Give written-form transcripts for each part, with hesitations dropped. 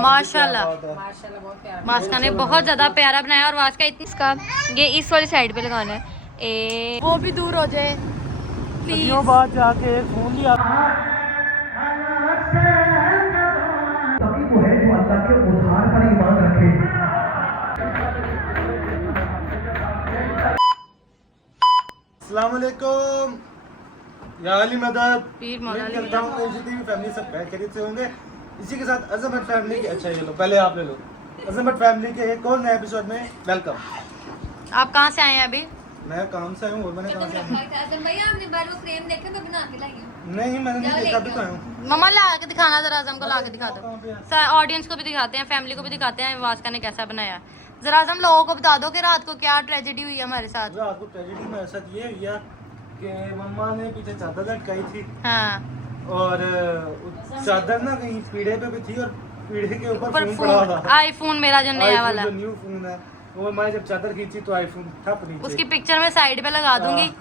माशाल्लाह मास्का ने बहुत ज्यादा प्यारा बनाया। और वास्का इतनी इसका ये इस वाली साइड पे लगाना है। वो भी दूर हो जाए प्लीज। बात जाके फोन लिया वो है जो अल्लाह के उधार पर ईमान रखे। अस्सलाम वालेकुम या अली मदद। मैं करता हूँ जितनी भी फैमिली सब खैरियत से होंगे। इसी के साथ अज़मत फैमिली के अच्छा ये लो पहले आप ले लो। अज़मत फैमिली के एक और नए एपिसोड में वेलकम। आप कहाँ से आए हैं अभी? मैं काम से आया हूँ और मैंने कहाँ से आया हूँ? नहीं मैंने नहीं देखा, अभी तो आया हूँ। मम्मा ला के दिखाना जरा, आजम को ला के दिखा दो। ऑडियंस को भी दिखाते हैं, फैमिली को भी दिखाते हैं वास्का ने कैसा बनाया। जरा आजम लोगों को बता दो कि रात को क्या ट्रेजेडी हुई है हमारे साथ। रात को ट्रेजेडी में ऐसा ये हुआ कि मम्मा ने पीछे चादर लटकाई थी। हाँ। और चादर ना कहीं पीढ़े पे भी थी और पीढ़े के ऊपर फोन पड़ा था। आईफोन मेरा जो नया वाला, जो न्यू फोन है वो मैं जब चादर खींची तो आईफोन था नीचे। उसकी पिक्चर मैं साइड पे लगा दूंगी।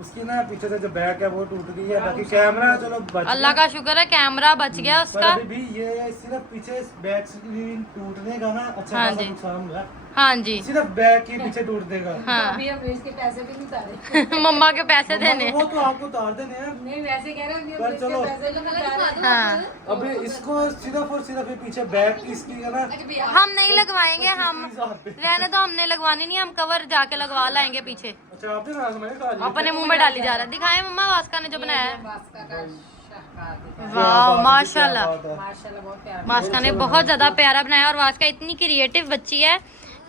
उसकी ना पीछे से जो बैक है वो टूट गई है, बाकी कैमरा चलो बच अल्लाह का शुक्र है कैमरा बच गया उसका। अभी भी ये सिर्फ पीछे बैक स्क्रीन टूटने का ना अच्छा हाँ खासा जी। नुकसान हुआ है। हाँ जी सिर्फ बैक ही पीछे टूट देगा। हाँ। अभी हम इसके पैसे भी नहीं उतारे। मम्मा के पैसे देने। वो तो आपको उतार देने हैं। नहीं वैसे कह रहे हैं पर चलो पैसे भी नहीं उतारे। हाँ। अभी इसको सिर्फ और सिर्फ ये पीछे बैक इसकी है ना हम नहीं लगवाएंगे, हम रहने तो हमने लगवानी नहीं, हम कवर जाके लगवा लाएंगे पीछे। अच्छा आपने ना मैंने कहा अपने मुंह में डाली जा रहा है। दिखाएं मम्मा वास्का ने जो बनाया है। माशाल्लाह वाह माशाल्लाह बहुत प्यारा। वास्का ने बहुत ज्यादा प्यारा बनाया। और वास्का इतनी क्रिएटिव बच्ची है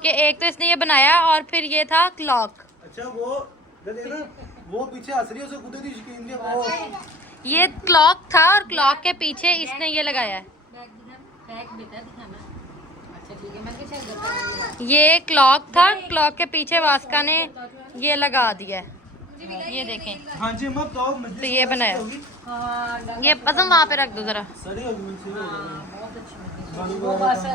कि एक तो इसने ये बनाया और फिर ये था क्लॉक। अच्छा वो देखना वो पीछे असली उसे कुत्ते की शकीन है वो। ये क्लॉक था और क्लॉक के पीछे इसने ये लगाया है। ये क्लॉक था, क्लॉक के पीछे वास्का ने ये लगा दिया है। ये देखें। हाँ जी मैं तो ये बनाया। ये पसंद वहाँ पे रख दो जरा। सही होगी वो बस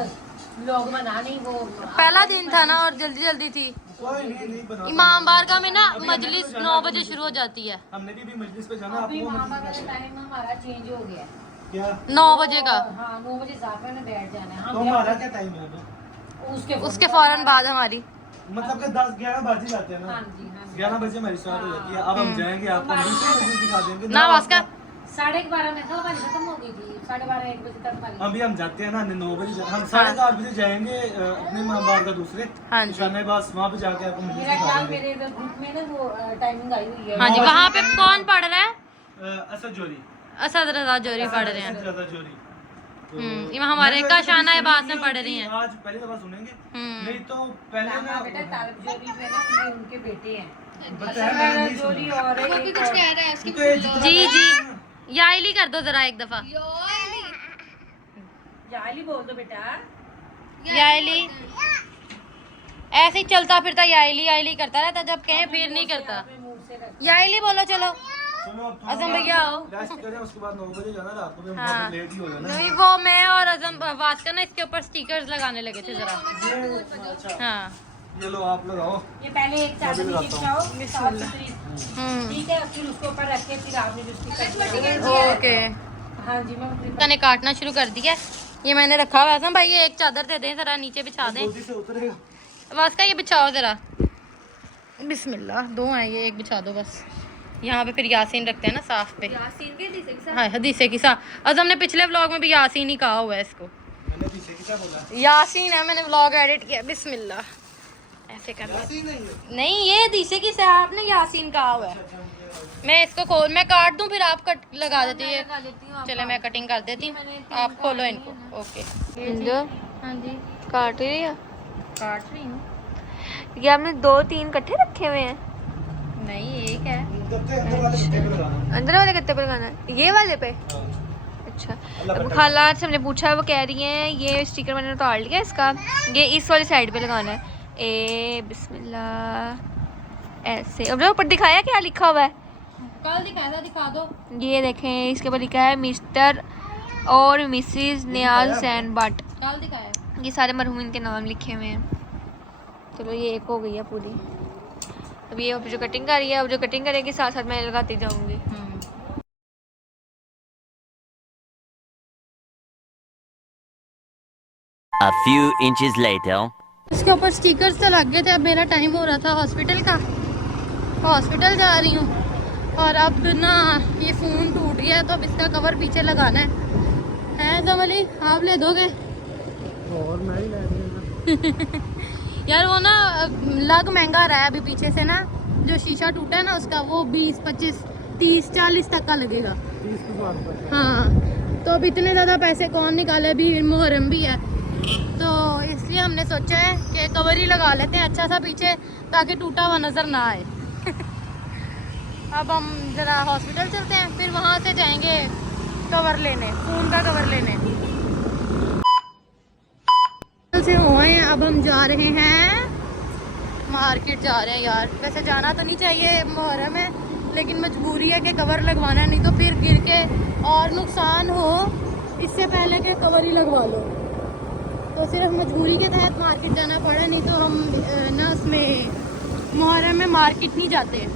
लोग मना नहीं, वो पहला दिन था ना और जल्दी जल्दी थी। कोई नहीं बना। इमाम बारगाह में ना मजलिस 9 बजे शुरू हो जाती है। हमने भी मजलिस पे जाना। अभी आपको मामा का टाइम हमारा चेंज हो गया। क्या 9 बजे का। हाँ 9 बजे साफ में बैठ जाना है। तो हमारा क्या टाइम है अभी? उसके फौरन बाद हमारी मतलब कि 10-11 बजे जाते हैं ना। हाँ जी हाँ 11 बजे हमारी स्टार्ट हो जाती है। अब हम जाएंगे आपको दूसरी मस्जिद दिखा देंगे ना वास्का। 12:30 में हमारी खत्म हो गई थी। 12:30 1 बजे तक हमारी। अभी हम जाते हैं ना 9 बजे हम 8:30 बजे जाएंगे अपने महाबार का दूसरे हाँ जी। निशाने पास वहाँ पे जाके आपको मस्जिद मेरा दिखा ख्याल देंगे। मेरे ग्रुप में ना वो टाइमिंग आई हुई है। हाँ जी। वहाँ पे कौन पढ़ रहा है? असद जोरी। असद रजा जोरी पढ़ रहे हैं। असद जोरी। ये हमारे काशाना इबाद में पढ़ रही हैं। आज पहली दफा सुनेंगे। नहीं तो पहले ना बेटा तालब जोरी में ना ये उनके बेटे हैं। बच्चा है तालब जोरी और एक जी जी याइली कर दो जरा एक दफा। जाली बोल दो बेटा। याइली ऐसे ही चलता फिरता याइली याइली करता रहता, जब कहें फिर नहीं करता। मुंह से रख। याइली बोलो चलो। सुनो अब अज़म भैया आओ। रेस्ट करें उसके बाद 9 बजे जाना रात को भी हम हाँ। बहुत लेट ही हो जाना। नहीं वो मैं और अज़म वास्का ना इसके ऊपर स्टिकर्स लगाने लगे थे जरा। ये अच्छा हाँ। ये लो आप लगाओ। ये पहले एक चादर नीचे बिछाओ साफ सुथरी, हम्म ठीक है, फिर उसके ऊपर रख के फिर आपने जो स्टिकर ओके। हाँ जी मैं मैंने काटना शुरू कर दिया। ये मैंने रखा हुआ था भाई। ये एक चादर दे दें जरा, नीचे बिछा दें। जल्दी से उतरेगा। वास्का ये बिछाओ जरा। बिस्मिल्लाह। 2 हैं ये, एक बिछा दो बस। यहाँ पे फिर यासीन रखते हैं ना साफ पे। हाँ हदीसे की सा। अज़म ने पिछले व्लॉग में भी यासीन ही कहा हुआ है इसको। मैंने पीछे की क्या बोला? यासीन है, मैंने व्लॉग एडिट किया। बिस्मिल्लाह ऐसे करना। ऐसे ही नहीं है। नहीं ये हदीसे की सा आपने यासीन कहा हुआ है। मैं इसको खोल मैं काट दूं फिर आप कट लगा देती है। चले मैं कटिंग कर देती हूँ, आप खोलो इनको। ओके हाँ जी काट रही है। काट रही हूँ। ये आपने 2-3 इकट्ठे रखे हुए हैं? नहीं एक है। गत्ते अंदर वाले गत्ते पे लगाना। अंदर वाले गत्ते पे लगाना है, ये वाले पे? अच्छा। अब खाला से हमने पूछा, वो कह रही हैं ये स्टिकर मैंने उतार लिया इसका, ये इस वाली साइड पे लगाना है। ए बिस्मिल्लाह ऐसे। अब ऊपर दिखाया क्या लिखा हुआ है? कल दिखाया था, दिखा दो। ये देखें इसके ऊपर लिखा है मिस्टर और मिसिस नियाज सैन बट। कल दिखाया। ये सारे मरहूमिन के नाम लिखे हुए हैं। चलो ये एक हो गई है पूरी। अब ये जो कटिंग कर रही है, अब जो कटिंग करेगी साथ साथ मैं लगाती जाऊंगी। A few inches later. इसके ऊपर स्टिकर्स तो लग गए थे। अब मेरा टाइम हो रहा था हॉस्पिटल का, हॉस्पिटल जा रही हूँ। और अब ना ये फ़ोन टूट गया है तो अब इसका कवर पीछे लगाना है जमली, आप ले दोगे? और मैं ही ले दूंगा। यार वो ना लग महंगा रहा है अभी पीछे से ना, जो शीशा टूटा है ना उसका, वो 20, 25, 30, 40 तक का लगेगा। 30 के बाद हाँ, तो अब इतने ज़्यादा पैसे कौन निकाले, अभी मुहर्रम भी है, तो इसलिए हमने सोचा है कि कवर ही लगा लेते हैं अच्छा सा पीछे, ताकि टूटा हुआ नज़र ना आए। अब हम ज़रा हॉस्पिटल चलते हैं, फिर वहाँ से जाएंगे कवर लेने, फ़ोन का कवर लेने से हुए हैं। अब हम जा रहे हैं मार्केट जा रहे हैं यार। वैसे जाना तो नहीं चाहिए, मुहर्रम है, लेकिन मजबूरी है कि कवर लगवाना है, नहीं तो फिर गिर के और नुकसान हो, इससे पहले के कवर ही लगवा लो। तो सिर्फ मजबूरी के तहत मार्केट जाना पड़ा, नहीं तो हम ना उसमें मुहर्रम में मार्केट नहीं जाते,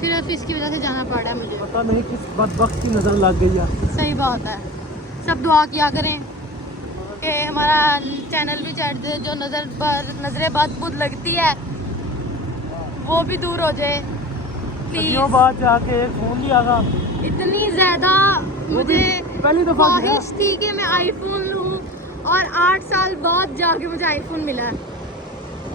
सिर्फ इसकी वजह से जाना पड़ा है मुझे। पता नहीं किस बदबख्त की नज़र लग गई है। सही बात है। सब दुआ किया करें कि हमारा चैनल भी चढ़ दे, जो नज़रें बद लगती है वो भी दूर हो जाए प्लीज। बाद जाके एक फ़ोन लिया था, इतनी ज़्यादा मुझे पहली दफ़ा ख्वाहिश थी कि मैं आईफोन लूँ, और 8 साल बाद जाके मुझे आईफोन मिला,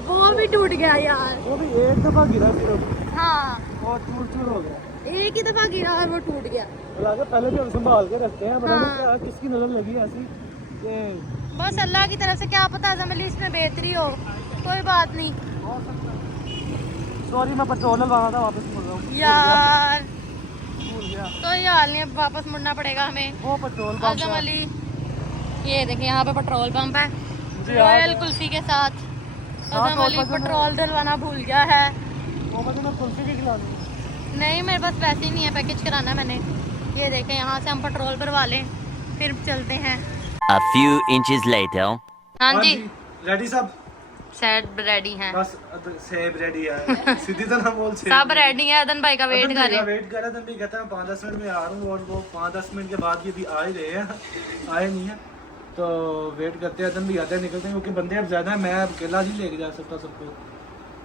वो भी टूट गया यार। वो भी एक दफ़ा गिरा सिर्फ हाँ, और चूर हो गया। एक ही दफ़ा गिरा और वो टूट गया। पहले भी हम संभाल के रखते हैं, पता नहीं हाँ। क्या किसकी नज़र लगी ऐसी कि बस अल्लाह की तरफ से, क्या पता जमली इसमें बेहतरी हो, कोई बात नहीं सॉरी मैं पेट्रोल डलवाना था, वापस मुड़ रहा हूँ यार। भूल गया। कोई हाल नहीं, अब वापस मुड़ना पड़ेगा हमें। वो पेट्रोल पंप आजम है। अली, ये देखें यहाँ पे पेट्रोल पंप है मुझे याद रॉयल है। कुल्फी के साथ। हाँ, आजम तो अली वापस पेट्रोल डलवाना भूल गया है। वो मुझे ना कुल्फी भी खिलानी है। नहीं, मेरे पास पैसे ही नहीं है, पैकेज कराना है मैंने। ये देखें यहाँ से हम पेट्रोल भरवा लें, फिर चलते हैं। A few inches later. हाँ जी, रेडी सब सब रेडी हैं, बस सेब रेडी है। सीधी तरह बोल सेब सब रेडी है। अदन भाई का वेट कर रहे हैं। वेट कर रहे थे, भी कहता है 5-10 मिनट में आ रहा हूँ, और वो 5-10 मिनट के बाद ये भी आ ही रहे हैं, आए नहीं है, तो वेट करते हैं। अदन भी आते हैं, निकलते हैं, क्योंकि बंदे अब ज़्यादा है, मैं अकेला ही लेके जा सकता सबको।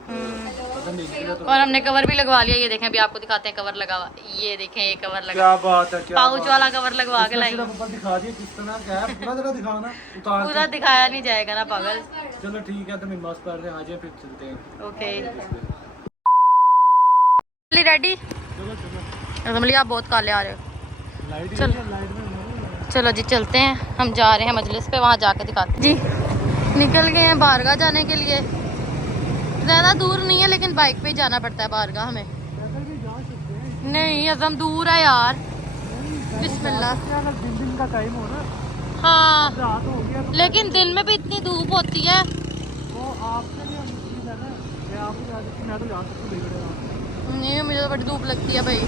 अदन नहीं निकला तो और हमने कवर भी लगवा लिया, ये देखें, अभी आपको दिखाते हैं कवर लगा हुआ। ये देखें, ये कवर लगा, क्या बात है, क्या पाउच वाला कवर लगवा के लाई। सिर्फ ऊपर दिखा दिए किस तरह क्या है, पूरा जरा दिखाना उतार पूरा दिखाया नहीं जाएगा ना पागल। के। चलो ठीक है, तो मैं मस्त कर रहे हैं, आ जाए फिर चलते हैं। Okay, ready? चलो चलो, अदम अली आप बहुत काले आ रहे हो। लाइट चल। लाइट में चलो जी चलते हैं, हम जा रहे हैं मजलिस पे, वहाँ जाके दिखाते हैं जी। निकल गए हैं बारगाह जाने के लिए। ज़्यादा दूर नहीं है, लेकिन बाइक पे ही जाना पड़ता है बारगाह हमें। नहीं अज़म दूर है यार। बिस्मिल्लाह। दिन का टाइम हो ना, हाँ, रात हो गया तो लेकिन दिन में भी इतनी धूप होती है। वो आपके लिए मुश्किल है ना, मैं आपको जा सकती, मैं तो जा सकती देख रहा हूँ। नहीं, मुझे तो बड़ी धूप लगती है भाई।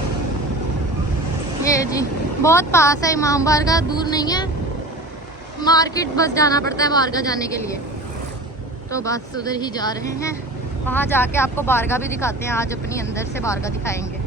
ये जी बहुत पास है इमाम बारगाह, दूर नहीं है। मार्केट बस जाना पड़ता है बारगाह जाने के लिए, तो बस उधर ही जा रहे हैं। वहाँ जाके आपको बारगाह भी दिखाते हैं, आज अपनी अंदर से बारगाह दिखाएंगे।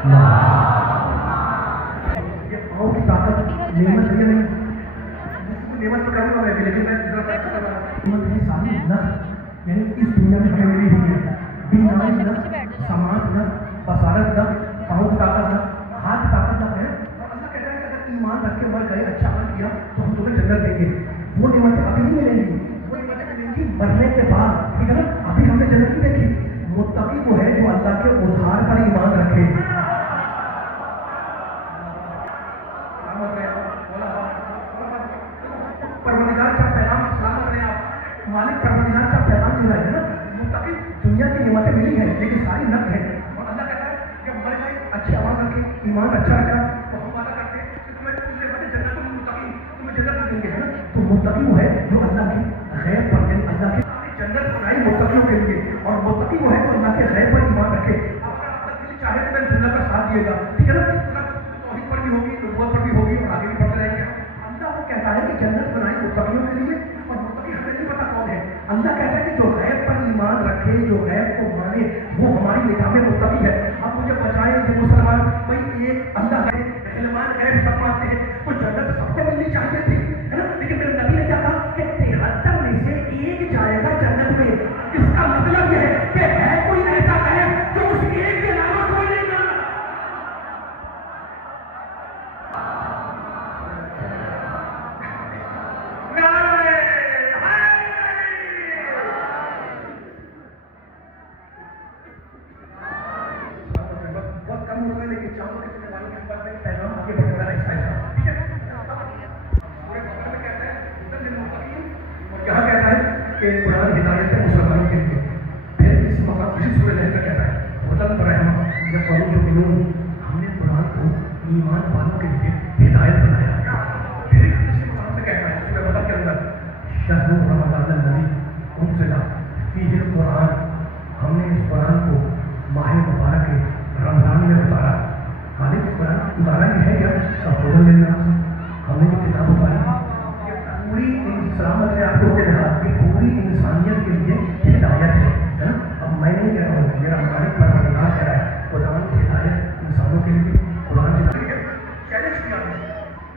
ये पाँव की ताकत नेमत है नहीं, नेमत तो करूँगा मैं भी, लेकिन मैं नेमत है सारी नस, यानी इस दुनिया में हमें मिली हुई है। बीमारी न, समाज न, बसारत न, पाँव की ताकत न, हाथ की ताकत न है। और अल्लाह कहता है कि अगर ईमान रख के मर गए, अच्छा अमल किया तो हम तुम्हें जन्नत देंगे। वो नेमतें अभी नहीं मिलेंगी, वो नेमतें मिलेंगी मरने के बाद, ठीक है ना। अभी हमने जन्नत नहीं देखी। मुत्तकी वो है जो अल्लाह के उद्धार पर ईमान रखे। परवरदिगार का पैगाम सलाम करें आप, मालिक परवरदिगार का पैगाम जो है ना, मुत्तकी दुनिया की नेमतें मिली हैं लेकिन सारी नक है। और अल्लाह कहता है जब मर गए अच्छे अमल करके ईमान अच्छा रखा तो हम वादा करते हैं कि तुम्हें उस नेमतें जन्नत में मुत्तकी तुम्हें जन्नत में देंगे, है ना। तो मुत्तकी वो है जो अल्लाह की गैब पर, यानी अल्लाह की जन्नत बनाई मुत्तकियों के लिए। और मुत्तकी वो है जो अल्लाह के गैब पर ईमान रखे। अगर आपका दिल चाहे तो अल्लाह का साथ दिएगा, ठीक है ना। तौहीद पर भी होगी, नबूवत पर भी होगी, और आगे भी बढ़ते रहेंगे। अल्लाह को कहता है कि जन्नत बनाई मुत्तकियों के लिए, और मुत्तकी हमें नहीं पता कौन है। अल्लाह कहता है कि जो गैब पर ईमान रखे, जो गैब को माने, वो हमारी निगाह में मुत्तकी है। अब मुझे बचाए कि मुसलमान भाई, ये अल्लाह है, मुसलमान गैब सब मानते हैं, तो जन्नत सबको मिलनी चाहिए थी, है ना। लेकिन मेरे नबी ने क्या कहा कि 73 में से एक जाएगा जन्नत में। इसका मतलब यह है कि है कोई ऐसा गैब जो उस एक के अलावा कोई नहीं मानता। बहुत कम हो गए, लेकिन चाहूंगा कि वालों के ऊपर में पैगाम आगे बढ़ रहा है ऐसा, ठीक है। पूरे कुरान में कहता है और यहाँ कहता है कि कुरान हिदायत है मुसलमानों के लिए। फिर इस मौका इसी सूरह में कहता है वतन पर रहम जब कौम जो मिलूं, हमने कुरान को ईमान वालों के लिए हिदायत बनाया। फिर इसी मौका में कहता है सूरह वतन के अंदर शहर रमज़ान नबी उनसे फीहिल कुरान, हमने इस कुरान को माह मुबारक के रमज़ान में उतारा। मालिक कुरान उतारा ही है क्या सफोदन लेना, हमने जो किताब उतारी पूरी सलामत है आपको के लिहाज की पूरी इंसानियत के लिए हिदायत है ना। अब मैं नहीं कह रहा हूँ, मेरा मालिक परवरदिगार कह रहा है कुरान की हिदायत इंसानों के लिए। कुरान की चैलेंज किया है,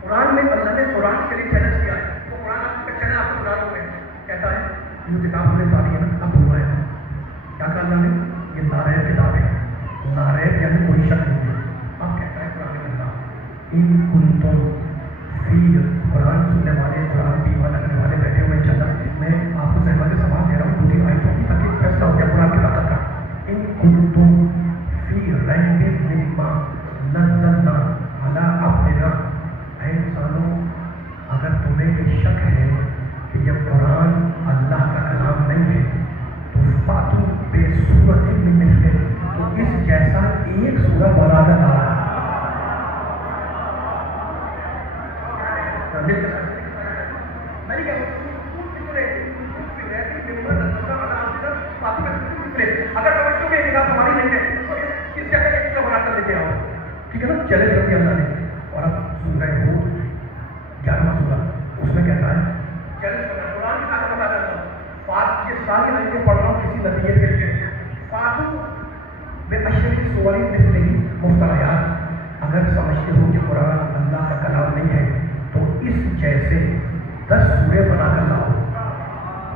कुरान में अल्लाह ने कुरान के लिए चैलेंज किया है। तो कुरान आपका चैनल आपको कुरान में कहता है जो किताब हमने उतारी है ना, अब हुआ है क्या कहा अल्लाह ने, ये नारेब किताब है, नारेब यानी कोई शक नहीं है। अब कहता है कुरान में अल्लाह इन कुंतुम फी, कुरान सुनने वाले, कुरान की ईमान रखने वाले बैठे हुए जन्नत में, आपको सहमत के सवाल दे रहा हूँ पूरी आयतों की, ताकि फैसला हो गया कुरान की ताकत का। इन कुंतुम फी रैबिन मिम्मा नज़्ज़लना अला अब्दिना, ऐ इंसानों अगर तुम्हें ये शक है कि यह कुरान अल्लाह का कलाम नहीं है तो फातू बेसूरत मिन मिस्लिह, तो इस जैसा एक सूरत बना देना। अगर समझ लो कि निगाह हमारी नहीं है तो किस जगह एक सूरत बनाकर लेके आओ, ठीक है ना। चले जाती अल्लाह ने। और अब सूरह हूद 11वां सूरा, उसमें कहता है चले कुरान की ताकत बता देता हूँ। ये सारी आयतें पढ़ रहा हूँ किसी नतीजे के लिए। फातू बेअशरी सूरत मिस्लिह मुफ्तरयात, अगर समझते हो कि कुरान अल्लाह का कलाम नहीं है तो इस जैसे 10 सूरे बनाकर लाओ।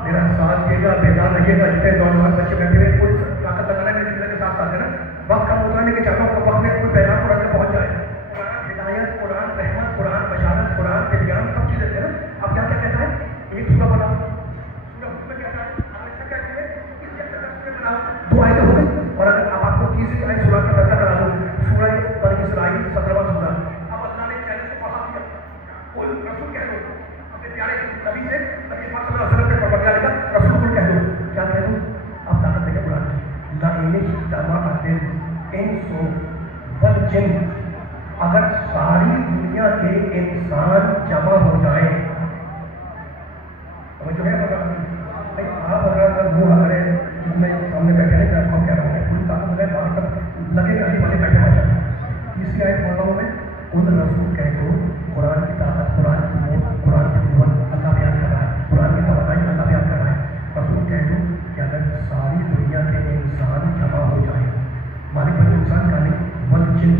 मेरा साथ देगा, बेकार रहिएगा, जितने नौजवान बच्चे बैठे हुए कोई ताकत लगाना मेरे जिंदगी के साथ साथ है ना। वक्त कम होता है लेकिन चाहता हूँ वक्त में कोई पैगाम कुरान में पहुँच जाए। कुरान हिदायत, कुरान रहमत, कुरान बशारत, कुरान तिबयान सब चीज़ें है ना। अब क्या क्या कहता है, एक सूरा बनाओ, सूरा में कहता है अगर ऐसा क्या करें इस जैसे 10 सूरे बनाओ, 2 आयतें हो गई। और अगर अब आपको तीसरी आयत सूरा का फैसला करा दो, सूरह बनी इस्राईल 17वां सूरा। अब अल्लाह ने चैलेंज को बढ़ा दिया, कोई रसूल कह दो अपने प्यारे नबी से, नबी सल्लल्लाहु अलैहि वसल्लम से पकड़ लिया, रसूल कह दो, क्या कह दो। अब ताकत देखे कुरान ला इमेज जमा करते इन सो वल जिन, अगर सारी दुनिया के इंसान जमा हो जाए, जो है आप अगर मुँह अगर मैं सामने बैठे नहीं मैं आपको कह रहा हूँ पूरी ताकत में वहाँ तक लगेगा ही वाले बैठे माशा। इसकी आयत पढ़ रहा हूँ मैं, उन रसूल कह दो कुरान की ताकत, कुरान की मौत, कुरान की कुव्वत अल्लाह बयान कर रहा है, कुरान की तवज्जो अल्लाह बयान कर रहा है। रसूल कह दो कि अगर सारी दुनिया के इंसान जमा हो जाए, मालिक बन इंसान का नहीं, वल जिन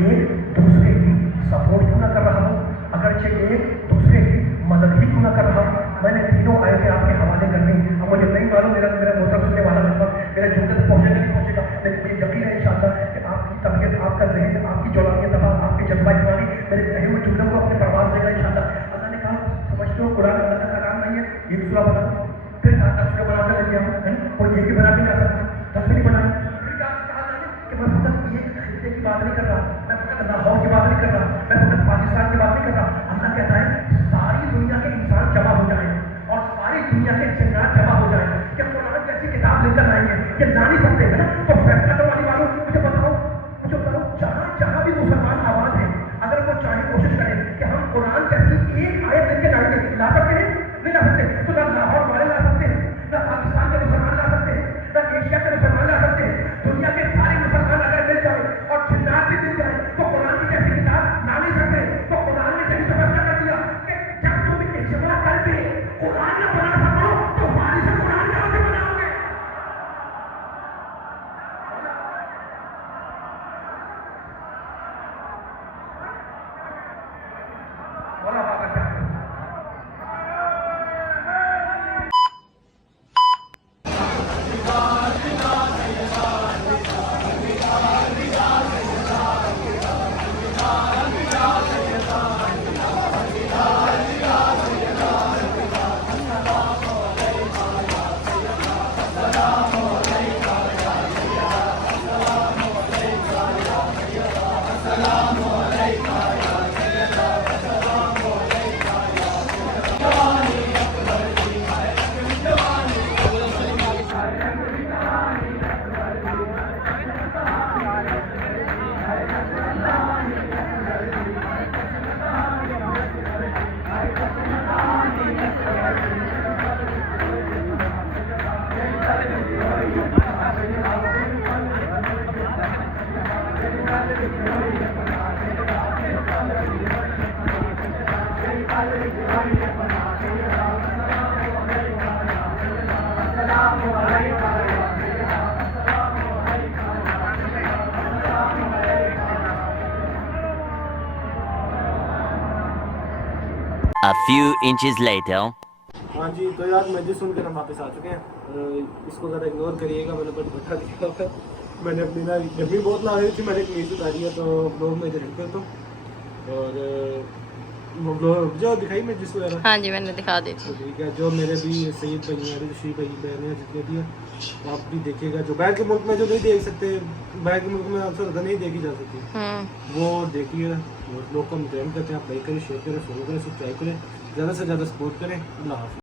एक दूसरे की सपोर्ट क्यों ना कर रहा हूँ, अगरचे एक दूसरे की मदद ही क्यों ना कर रहा हूँ। मैंने तीनों आयतें आपके हवाले कर दी। अब मुझे नहीं मालूम मेरा मोहतरम सुनने वाला लगभग मेरे जुमले तक पहुँचेगा नहीं पहुँचेगा, लेकिन मुझे यकीन है इंशाअल्लाह कि आपकी तबीयत, आपका जहन, आपकी जौलानियत दबा, आपकी जज्बा जवानी मेरे कहे हुए जुमलों को अपने परवाज देगा इंशाअल्लाह। अल्लाह ने कहा समझते हो कुरान अल्लाह का कलाम नहीं है, ये भी सूरा बना, फिर कहा सूरा बनाकर लेके आओ, है ना, कोई ये भी बना के नहीं आ सकता, तस्वीर बनाई। फिर कहा कि मैं फकत ये खिलते की बात नहीं कर रहा, मैं फकत लाहौर की बात नहीं कर रहा, मैं फकत पाकिस्तान की बात नहीं कर रहा। अल्लाह कहता है सारी दुनिया के इंसान जमा हो जाए और सारी दुनिया के जन्नत जमा हो जाए। क्या कुरान जैसी किताब लेकर आएंगे कि ला नहीं सकते है ना, तो फैसला करवाने वालों मुझे बताओ जहाँ जहाँ भी मुसलमान आबाद है, अगर वो चाहे कोशिश करें कि हम कुरान जैसी एक आयत लेकर आएंगे, ला सकते हैं? नहीं ला सकते। तो ना लाहौर वाले ला सकते हैं, ना पाकिस्तान के मुसलमान ला सकते हैं, ना एशिया के मुसलमान ला सकते हैं। दुनिया के सारे मुसलमान अगर मिल जाए और जिन्नात भी मिल जाए तो कुरान की जैसी किताब ला नहीं सकते। तो कुरान ने जैसे फैसला कर दिया कि जब तुम इज्मा करके कुरान न बना सको तो वारिस कुरान कहाँ से बनाओगे? बोला बाबा क्या? A few inches later. हाँ जी, तो यार मस्जिद सुनकर हम वापस आ चुके हैं। इसको ज़रा इग्नोर करिएगा, मैंने बट बैठा दिया हुआ है। मैंने अपनी ना गर्मी बहुत लग रही थी, मैंने कमीज उतारी है तो ब्लॉग में एडिट करता हूँ। और वो ब्लॉग जो दिखाई मैं जिसको यार, हाँ जी मैंने दिखा दी थी। ठीक है, जो मेरे भी सईद भाई हैं, ऋषि भाई बहन हैं, जितने भी हैं आप भी देखिएगा। जो बाहर के मुल्क में जो नहीं देख सकते, बाहर के मुल्क में अक्सर नहीं देखी जा सकती, वो देखिए। लोग को हम करते हैं, आप लाइक करें, शेयर करें, फॉलो करें, सब्सक्राइब करें, ज़्यादा से ज़्यादा सपोर्ट करें। अल्लाह हाफ़िज़।